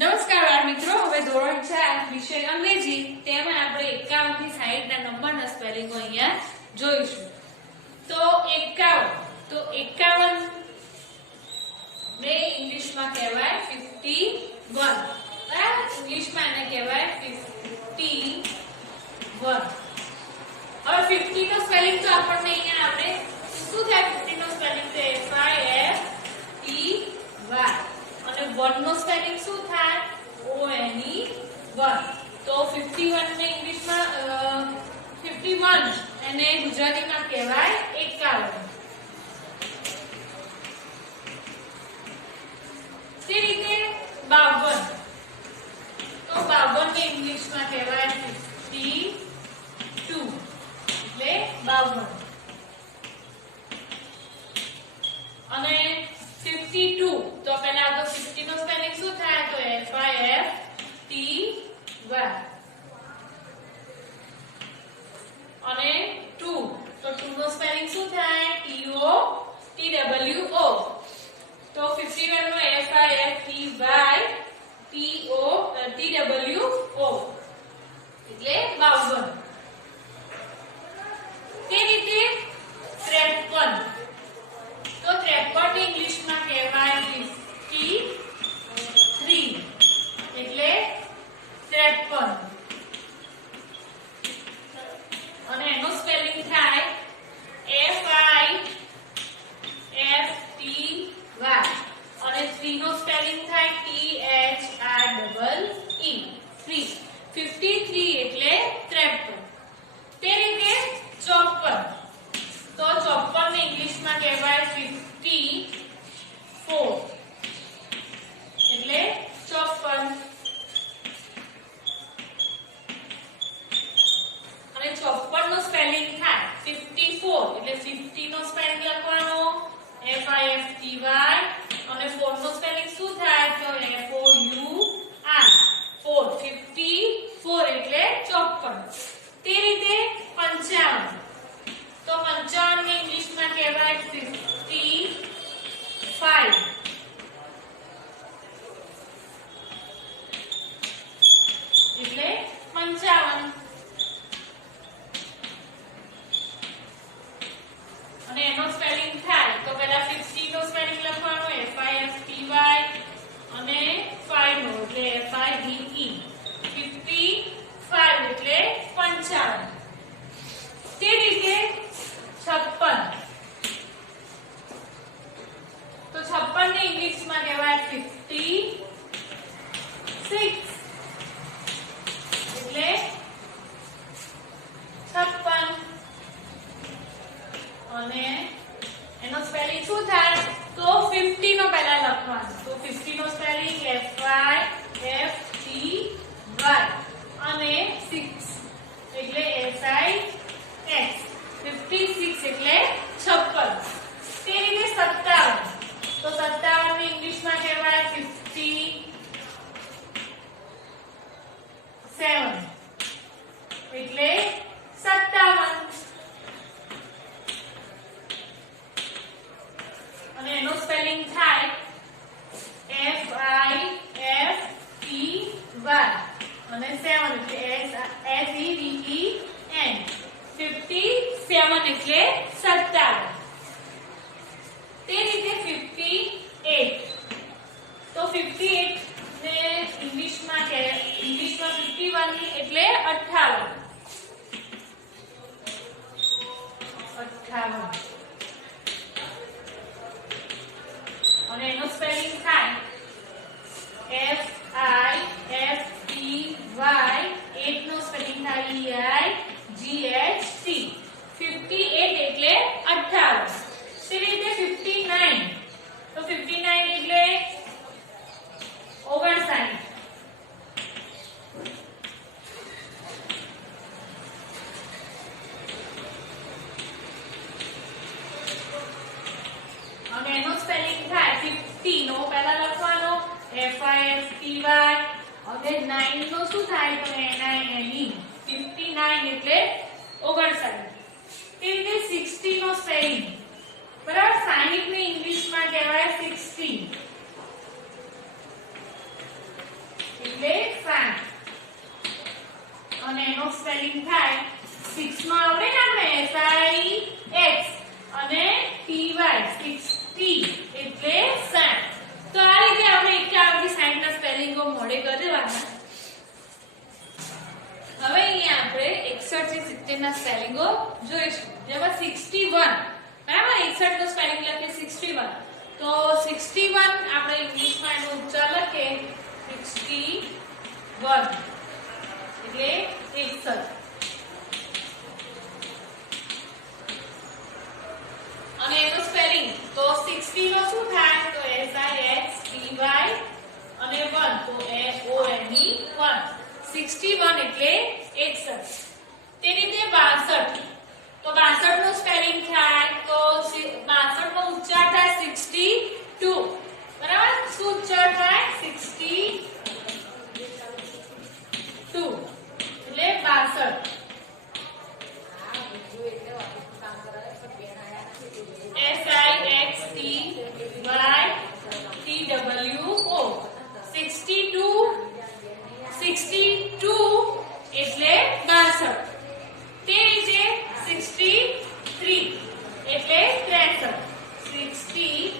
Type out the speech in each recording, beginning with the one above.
નમસ્કાર બાળ મિત્રો, હવે ધોરણ 4 વિષય અંગ્રેજી તેમાં આપણે 51 થી 60 ના નંબરના સ્પેલિંગો અહીંયા જોઈશું. તો 51 ને ઇંગ્લિશમાં કહેવાય 51. બરાબર, ઇંગ્લિશમાં એને કહેવાય 51. હવે 50 નો સ્પેલિંગ તો આપણને અહીંયા આપણે શું થાય? 50 નો સ્પેલિંગ તો FIFTY અને 1 નો સ્પેલિંગ શું થાય? ONE1. તો 51 ને ઇંગ્લિશમાં 51 અને ગુજરાતીમાં કહેવાય 51. તે રીતે 52. તો 52 ને ઇંગ્લિશમાં કહેવાય 52 એટલે 52. અને 52 તો પહેલા તો 50 નો સ્પેલિંગ શું થાય? તો FIFTY. અને 2 તો 2 નો સ્પેલિંગ શું થાય? TWO. તો 51 નો FIFTY TWO એટલે 52. તે રીતે 53. તો 53 ને ઇંગ્લિશમાં કહેવાય 53 એટલે 53. અને એનો સ્પેલિંગ થાય FIFTY. અને 3 નો સ્પેલિંગ થાય THREE. 53 એટલે 53. તે રીતે 54. તો 54 ને ઇંગ્લિશમાં કહેવાય 54 એટલે 54. અને 54 નો સ્પેલિંગ થાય 54 એટલે 50 નો સ્પેલિંગ લખવાનો FIFTY. અને 4 નો સ્પેલિંગ શું થાય? તો FOUR 54 એટલે 54. તે રીતે 55. તો 55 ને ઇંગ્લિશમાં કહેવાય 55 એટલે 55. અને એનો સ્પેલિંગ થાય તો પહેલા 50 નો સ્પેલિંગ લખવાનો FIFTY અને 5 નો એટલે FIVE. 55 એટલે 55. તે રીતે 56. તો 56 ને ઇંગ્લિશમાં કહેવાય 56 એટલે 56. અને એનો સ્પેલિંગ શું થાય? તો 50 નો પહેલા લખવાનો. તો 50 નો સ્પેલિંગ FIFTY અને 6 એટલે SIX. 56 એટલે 56. તે રીતે 57. તો 57 ને ઇંગ્લિશમાં કહેવાય 57 એટલે 57. અને એનો સ્પેલિંગ થાય FIFTY અને 7 એટલે SEVEN. 57 એટલે 57. તે રીતે 58. તો 58 ને ઇંગ્લિશમાં 51 એટલે 58. અને એનો સ્પેલિંગ થાય FIFTY. 8 નો સ્પેલિંગ થાય EIGHT. 58 એટલે 58. તે રીતે 59. તો 59 એટલે 59. અને એનો સ્પેલિંગ થાય 50 નો પહેલા લખવાનો FIFTY અને 9 નો શું થાય? તો NINE. 59 એટલે 59. તે રીતે 60 નો સ્પેલિંગ બરાબર. 60 ને ઇંગ્લિશમાં કહેવાય 60. અને એનો સ્પેલિંગ થાય 6 માં આવડે ને આપણે SIX અને TY 60 એટલે 60. તો આ રીતે આપણે 61 ના સ્પેલિંગો મોડે કરવાના. હવે અહીંયા આપણે 61 થી 70 ના સ્પેલિંગો જોઈશું. જેમાં 61 બરાબર 61 નો સ્પેલિંગ લખીએ 61. તો 61 આપણે ઇંગ્લિશમાં એનો ઉચ્ચાર લખીએ 61 એટલે 61. અને એનો સ્પેલિંગ તો 60 નો શું થાય તો SIXTY અને 1 તો FONE 1. 61 એટલે 61. તે રીતે 62. તો 62 નો સ્પેલિંગ થાય તો 62 નો ઉચ્ચાર થાય 62. બરાબર શું ઉચ્ચાર થાય 62 એટલે 62. SIXTYTWO 62 એટલે 62. તે રીતે 63 એટલે 63.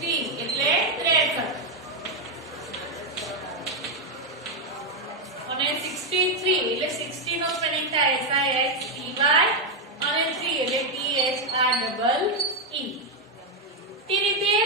63 એટલે 63. અને 63 એટલે 60 નો સ્પેલિંગ થાય SIXTY અને 3 એટલે THREE. તે રીતે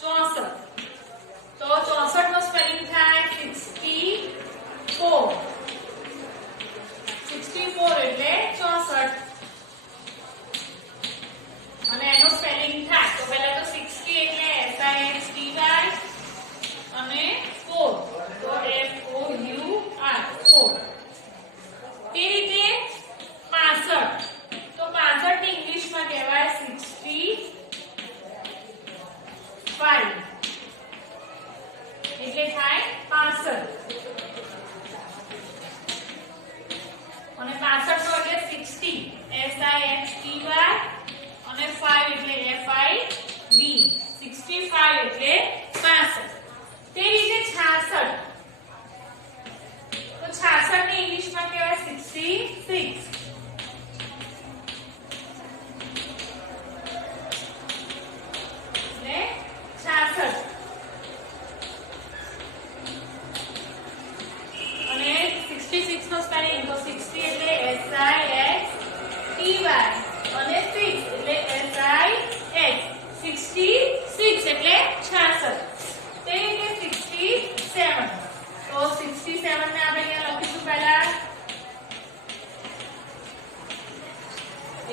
64. તો 64 નો સ્પેલિંગ થાય 64. 64 એટલે 64. અને એનો સ્પેલિંગ થાય તો પહેલા તો 60 એટલે SIXTY અને 4 તો FOUR 4. તે રીતે 65. તો 65 ને ઇંગ્લિશમાં કહેવાય 65 એટલે થાય 65. અને 65 નો એટલે 60 SIXTY અને 5 એટલે FIV 65 એટલે 65. તે રીતે 66. તો 66 ને ઇંગ્લિશમાં કહેવાય 66. એટલે 66. અને 66 નો સ્પેલિંગ તો 60 એટલે SIXTY અને 6 એટલે SIX 66 એટલે 66. તે રીતે 67. તો 67 ને આપણે અહીંયા લખીશું પહેલા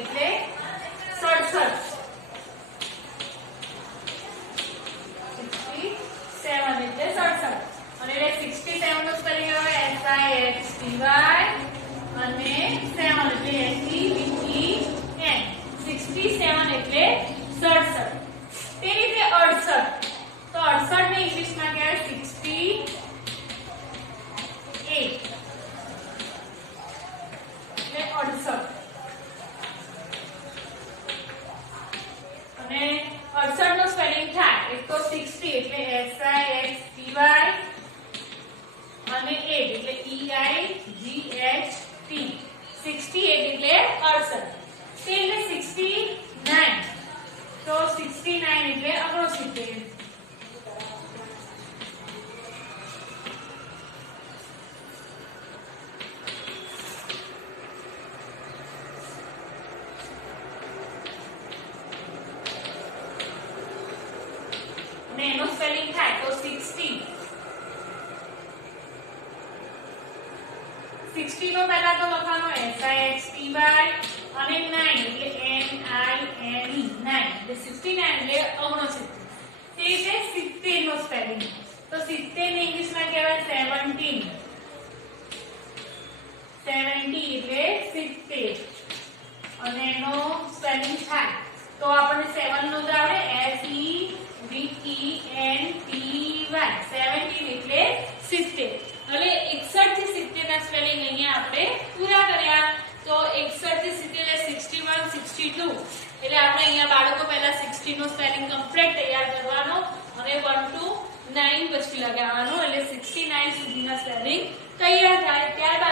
એટલે 67. 67 એટલે 67. અને 67 નો સ્પેલિંગ આવે SIXTY અને 7 એટલે SEVEN 67 એટલે 67. તે રીતે 68. તો 68 ને ઇંગ્લિશમાં કહેવાય 68 એટલે 68. અને 68 નો સ્પેલિંગ થાય એક તો 60 એટલે SIXTY અને 8 એટલે EIGHT 68 એટલે 68. તે એટલે 69. તો 69 એટલે 69. અને એનો સ્પેલિંગ થાય તો 60. 60 નો પહેલા તો લખવાનો SIXTY અને 9 એટલે NINE 9 એટલે 69 એટલે 69. તે રીતે 70 નો સ્પેલિંગ તો 70 ને ઇંગ્લિશમાં કહેવાય 70. 70 એટલે 70. અને એનો સ્પેલિંગ થાય તો આપણને 7 નો જ આવડે SEVENTY 17 એટલે 61 થી 70 ના સ્પેલિંગ અહીંયા આપણે પૂરા કર્યા. તો 61 થી 70 એટલે 61 62 એટલે આપણે અહીંયા બાળકો પહેલા 60 નો સ્પેલિંગ કમ્પ્લીટ તૈયાર કરવાનો અને 1 to 9 પછી લગાવવાનો એટલે 69 59 સુધીના સ્પેલિંગ તૈયાર થાય. ત્યારબાદ